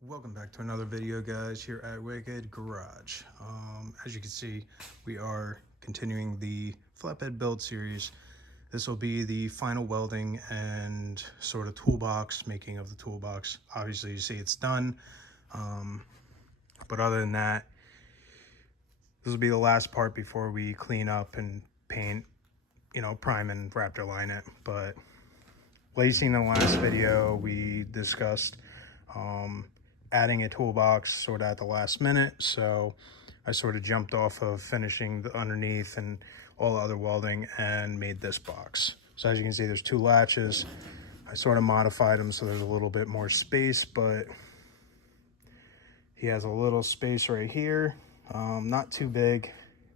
Welcome back to another video, guys, here at Wicked Garage. As you can see, we are continuing the flatbed build series. This will be the final welding and sort of toolbox, making of the toolbox. Obviously, you see it's done, but other than that, this will be the last part before we clean up and paint, prime and Raptor line it. But lacing the last video, we discussed adding a toolbox sort of at the last minute, so I sort of jumped off of finishing the underneath and all the other welding and made this box. So as you can see, there's two latches. I sort of modified them so there's a little bit more space, but he has a little space right here, not too big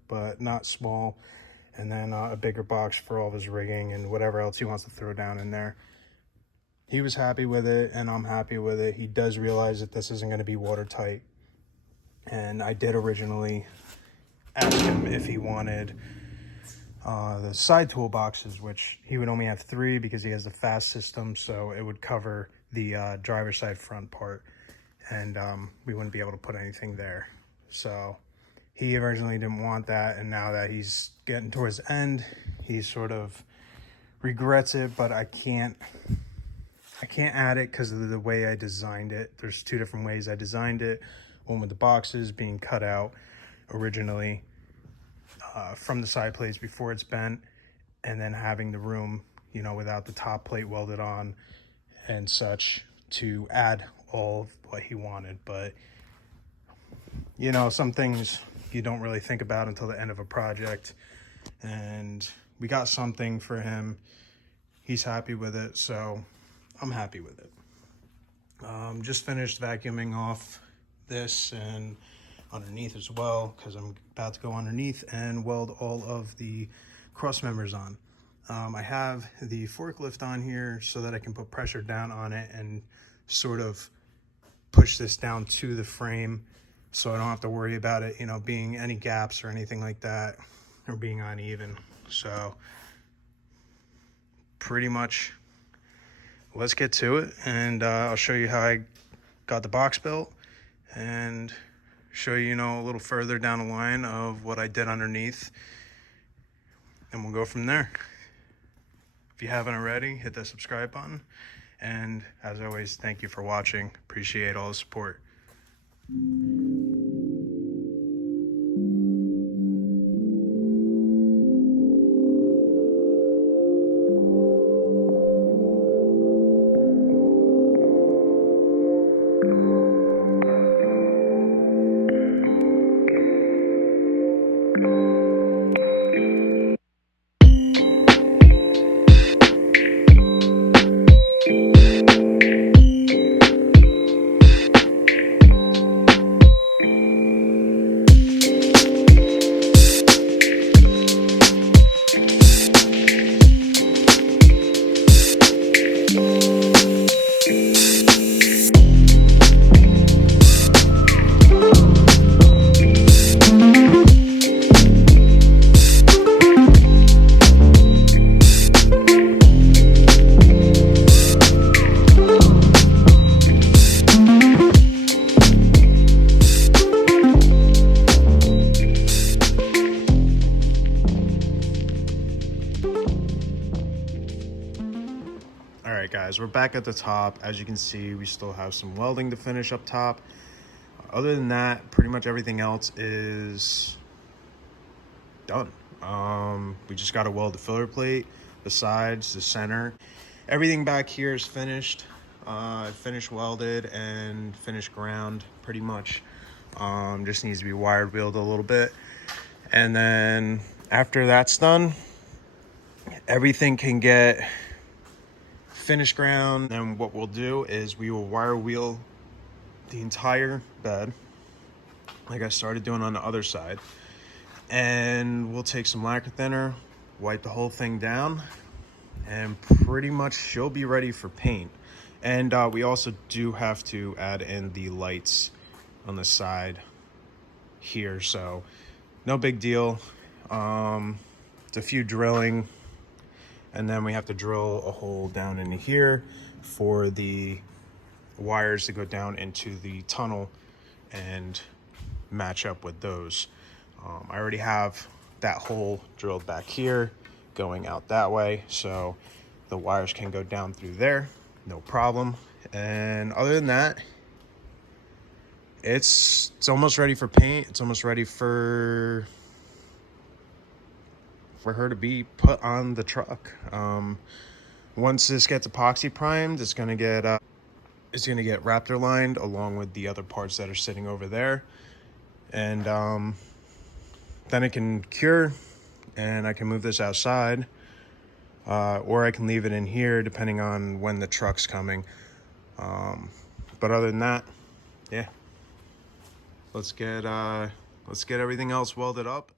but not small, and then a bigger box for all of his rigging and whatever else he wants to throw down in there. He was happy with it, and I'm happy with it. He does realize that this isn't going to be watertight. And I did originally ask him if he wanted the side toolboxes, which he would only have 3 because he has the fast system, so it would cover the driver's side front part, and we wouldn't be able to put anything there. So he originally didn't want that, and now that he's getting towards the end, he sort of regrets it, but I can't add it because of the way I designed it. There's 2 different ways I designed it. One with the boxes being cut out originally from the side plates before it's bent, and then having the room, without the top plate welded on and such, to add all of what he wanted. But, some things you don't really think about until the end of a project. And we got something for him. He's happy with it, so I'm happy with it. Just finished vacuuming off this and underneath as well, because I'm about to go underneath and weld all of the cross members on. I have the forklift on here so that I can put pressure down on it and sort of push this down to the frame, so I don't have to worry about it, being any gaps or anything like that, or being uneven. So pretty much, let's get to it, and I'll show you how I got the box built and show you, a little further down the line of what I did underneath, and we'll go from there. If you haven't already, hit that subscribe button, and as always, thank you for watching. Appreciate all the support. All right, guys, we're back at the top. As you can see, we still have some welding to finish up top. Other than that, pretty much everything else is done. We just got to weld the filler plate, the sides, the center. Everything back here is finished. Finished welded and finished ground pretty much. Just needs to be wired wheeled a little bit. And then after that's done, everything can get finished ground. Then what we'll do is we will wire wheel the entire bed like I started doing on the other side, and we'll take some lacquer thinner, wipe the whole thing down, and pretty much she'll be ready for paint. And we also do have to add in the lights on the side here, so no big deal. It's a few drilling, and then we have to drill a hole down into here for the wires to go down into the tunnel and match up with those. I already have that hole drilled back here going out that way, so the wires can go down through there, no problem. And other than that, it's almost ready for paint. It's almost ready for her to be put on the truck. Once this gets epoxy primed, it's gonna get Raptor lined along with the other parts that are sitting over there, and then it can cure, and I can move this outside, or I can leave it in here depending on when the truck's coming. But other than that, yeah, let's get everything else welded up.